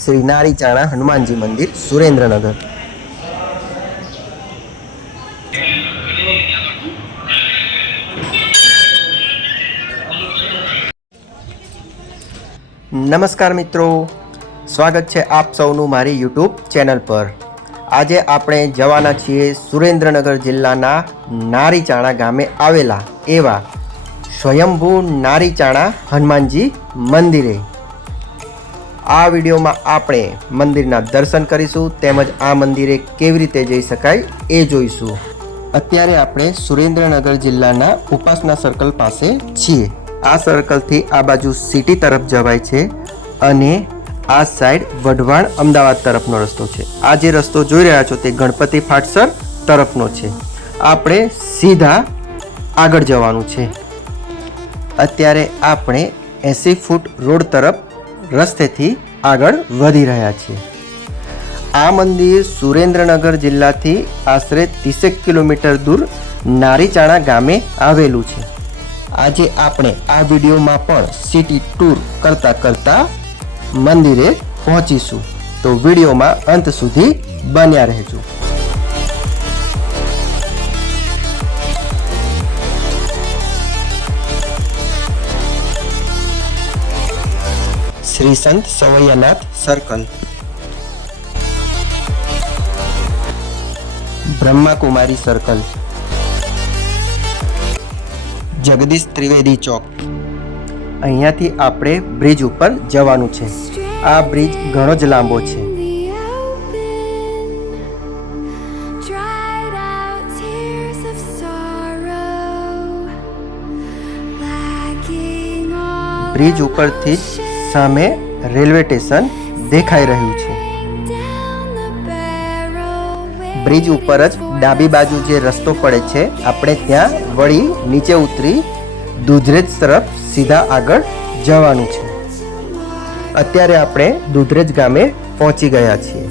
श्री नारीचाणा हनुमानजी मंदिर सुरेंद्रनगर। नमस्कार मित्रों, स्वागत है आप सौनु मारी यूट्यूब चैनल पर। आज आपणे जवाना छीए सुरेंद्रनगर जिल्लाना नारीचाणा गामे आवेला एवा स्वयंभू नारीचाणा हनुमानजी मंदिरे। आ विडियो में आपणे मंदिरना दर्शन करीशुं तेमज आ मंदिरे केवी रीते जई शकाय ए जोईशुं। अत्यारे आपणे सुरेंद्रनगर जिल्लाना उपासना सर्कल पासे छीए। आ सर्कल थी आ बाजू सिटी तरफ जवाय छे अने आ साइड वढवाण अमदावाद तरफनो रस्तो छे। आ जे रस्तो जोई रह्या छो ते गणपति फाटसर तरफनो छे। आपणे सीधा आगळ जवानुं छे। अत्यारे आपणे 80 फूट रोड तरफ रस्तेथी आगळ वधी रह्या छे। आ मंदिर सुरेंद्रनगर जिल्लाथी आशरे 30 किलोमीटर दूर नारीचाणा गामे आवेलुं छे। आज आपणे आ विडियो में पण सिटी टूर करता करता मंदिरे पहोंचीशुं, तो विडियो में अंत सुधी बन्या रहेजो। श्री संत सवैयानाथ सर्कल, ब्रह्मा कुमारी सर्कल, जगदीश त्रिवेदी चौक। अहींयाथी आपणे ब्रिज उपर जवानुं छे। आ ब्रिज घणो ज लांबो छे। ब्रिज उपरथी सामे रेलवे स्टेशन देखाई रह्युं छे। ब्रिज उपर ज डाबी बाजू जे रस्तो पड़े छे आपणे त्यां वળી नीचे उतरी दुधरेज तरफ सीधा आगळ जवानुं छे। अत्यारे आपणे दुधरेज गामे पहोंची गया छीए।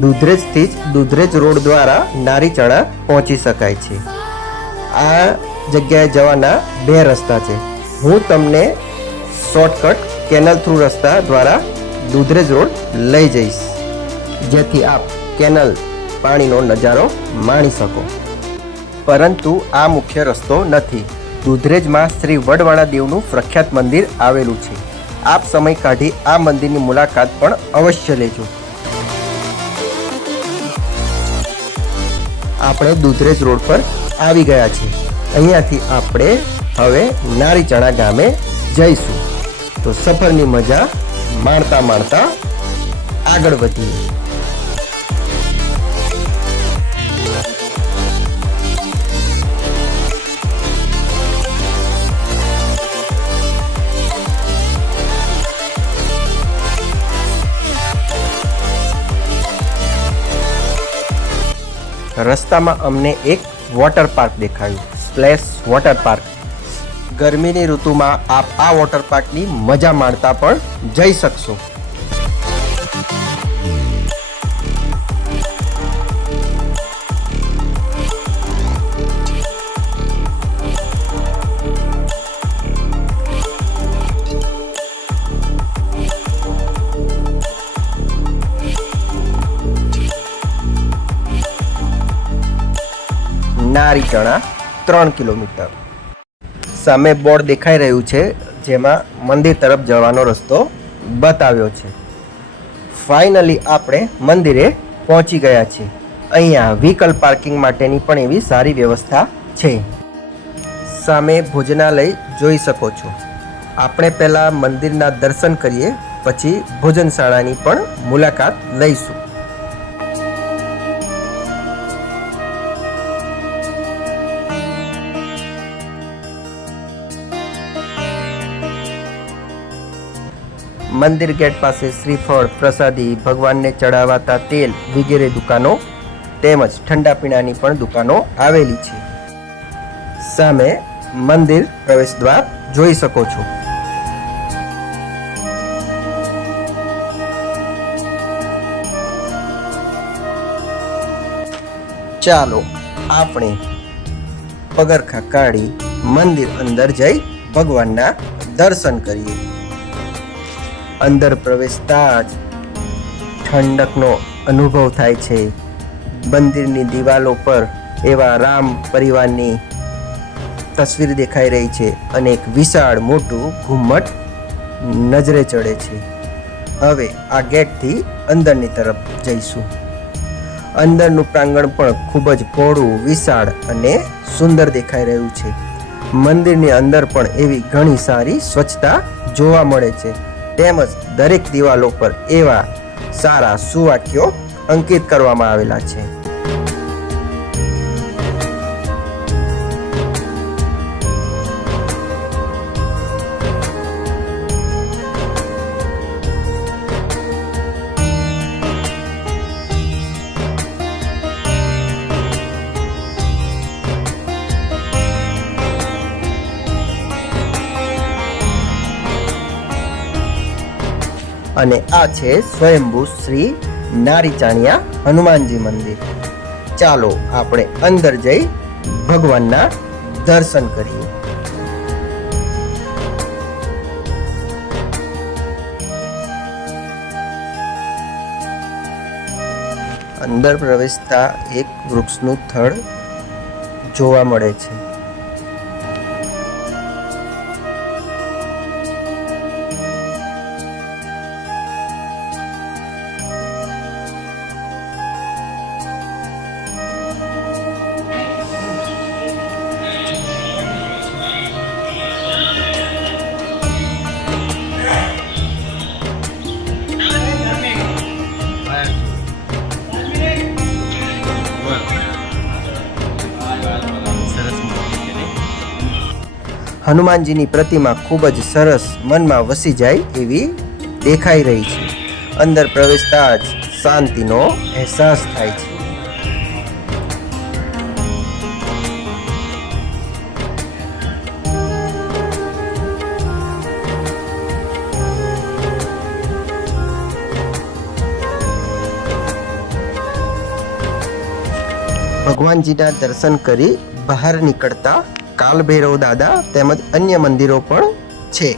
दुधरेज थी दुधरेज रोड द्वारा नारीचाणा पहोंची शकाय छे। आ जग्याए जवाना बे रस्ता छे। हूँ तमने शॉर्टकट केनल थ्रू रस्ता द्वारा दुधरेज रोड लई जईश, जेथी आप केनल पाणीनो नजारो माणी सको। परंतु आ मुख्य रस्तो नथी। दुधरेज में श्री वडवाणा देवनु प्रख्यात मंदिर आवेलू छे। आप समय काढी आ मंदिरनी मुलाकात पण अवश्य लेजो। आपणे दुधरेज रोड पर आवी गया छे। अहींयाथी आपणे हवे नारीचाणा गामे जईशुं। तो सफरनी मजा माणता माणता आगळ वधीए। रस्ता में अमने एक वॉटर पार्क देखायु, स्प्लेश वॉटर पार्क। गर्मी ऋतु में आप आ वॉटर पार्क की मजा माणता पण जई शकशो। नारीचाणा 3 किलोमीटर। सामे बोर्ड देखाई रह्यु छे जेमां मंदिर तरफ जवानो रस्तो बताव्यो छे। फाइनली आपणे मंदिरे पहोंची गया छे। अहींया व्हीकल पार्किंग माटेनी पण एवी सारी व्यवस्था छे। सामे भोजनालय जोई शको छो। आपणे पहेला मंदिरना दर्शन करीए पछी भोजनशाळानी पण मुलाकात लईशुं। मंदिर गेट पासे श्रीफळ, प्रसादी, भगवान ने चढ़ावाता तेल वगैरह दुकानों तेमज ठंडा पीणानी पण दुकानों आवेली छे। सामे मंदिर प्रवेश द्वार जोई शको छो। चालो आपणे पगरखा काढ़ी मंदिर अंदर जई भगवानना दर्शन करिए। अंदर प्रवेशता ज ઠંડકનો અનુભવ થાય છે. મંદિરની દિવાલો પર એવા રામ પરિવારની તસવીર દેખાઈ રહી છે અને એક વિશાળ મોટું ઘુમ્મટ નજરે ચડે છે. હવે આ ગેટથી અંદરની તરફ જઈશું. અંદરનું પ્રાંગણ પણ ખૂબ જ પહોળું, વિશાળ અને સુંદર દેખાઈ રહ્યું છે. મંદિરની અંદર પણ એવી ઘણી સારી સ્વચ્છતા જોવા મળે છે. તેમજ દરેક દિવાલો પર એવા સારા સુવાક્યો અંકિત કરવામાં આવેલા છે. અને આ છે સ્વયંભૂ શ્રી નારીચાણિયા હનુમાનજી મંદિર. ચાલો આપણે અંદર જઈ ભગવાનના દર્શન કરીએ. અંદર પ્રવેશતા એક વૃક્ષનું થડ જોવા મળે છે. હનુમાનજીની પ્રતિમા ખૂબ જ સરસ, મનમાં વસી જાય એવી દેખાઈ રહી છે. અંદર પ્રવેશતા જ શાંતિનો અહેસાસ થાય છે. ભગવાનજીના દર્શન કરી બહાર નીકળતા કાલભૈરવ દાદા તેમજ અન્ય મંદિરો પણ છે.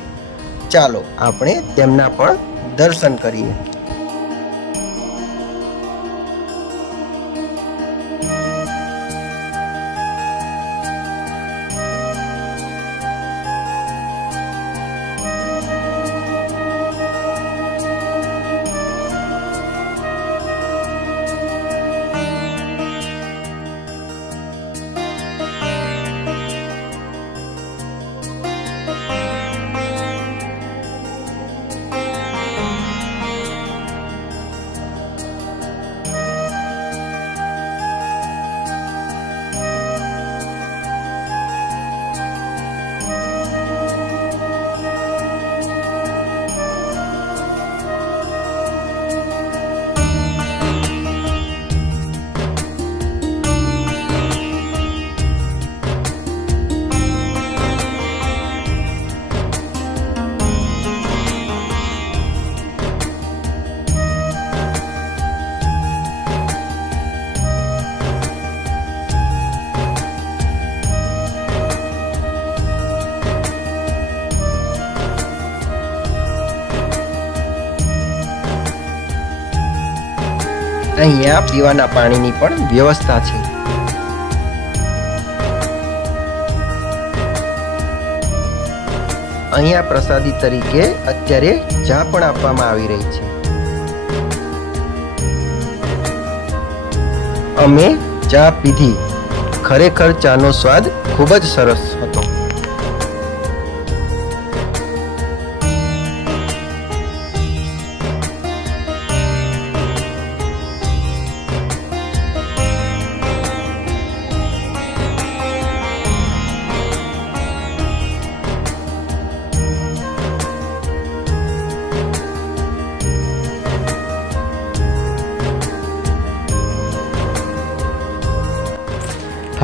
ચાલો આપણે તેમના પણ દર્શન કરીએ. અહીંયા પીવાના પાણીની પણ વ્યવસ્થા છે. અહીંયા પ્રસાદી તરીકે અત્યારે ચા પણ આપવામાં આવી રહી છે. અમે ચા પીધી. ખરેખર ચાનો સ્વાદ ખૂબ જ સરસ હતો.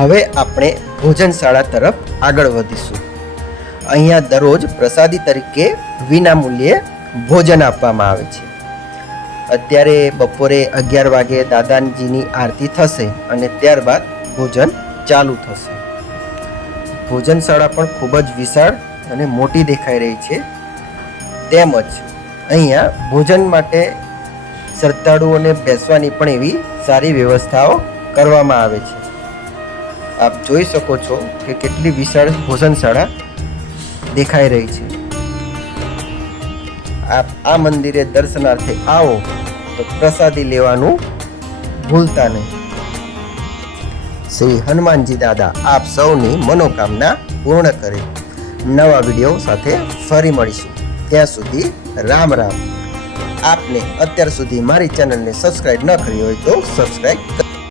હવે આપણે ભોજનશાળા તરફ આગળ વધીશું. અહીંયા દરરોજ પ્રસાદી તરીકે વિનામૂલ્યે ભોજન આપવામાં આવે છે. અત્યારે બપોરે 11 વાગે દાદાજીની આરતી થશે અને ત્યારબાદ ભોજન ચાલુ થશે. ભોજનશાળા પણ ખૂબ જ વિશાળ અને મોટી દેખાઈ રહી છે. તેમજ અહીંયા ભોજન માટે શ્રદ્ધાળુઓને બેસવાની પણ એવી સારી વ્યવસ્થાઓ કરવામાં આવે છે. આપ જોઈ શકો છો કે કેટલી વિશાળ ભોજનશાળા દેખાઈ રહી છે. આપ આ મંદિરે દર્શનાર્થે આવો તો પ્રસાદી લેવાનું ભૂલતા નહીં. શ્રી હનુમાનજી દાદા આપ સૌની મનોકામના પૂર્ણ કરે. નવા વિડીયો સાથે ફરી મળીશું. ત્યાં સુધી રામ રામ. આપને અત્યાર સુધી મારી ચેનલને સબસ્ક્રાઇબ ન કરી હોય તો સબસ્ક્રાઇબ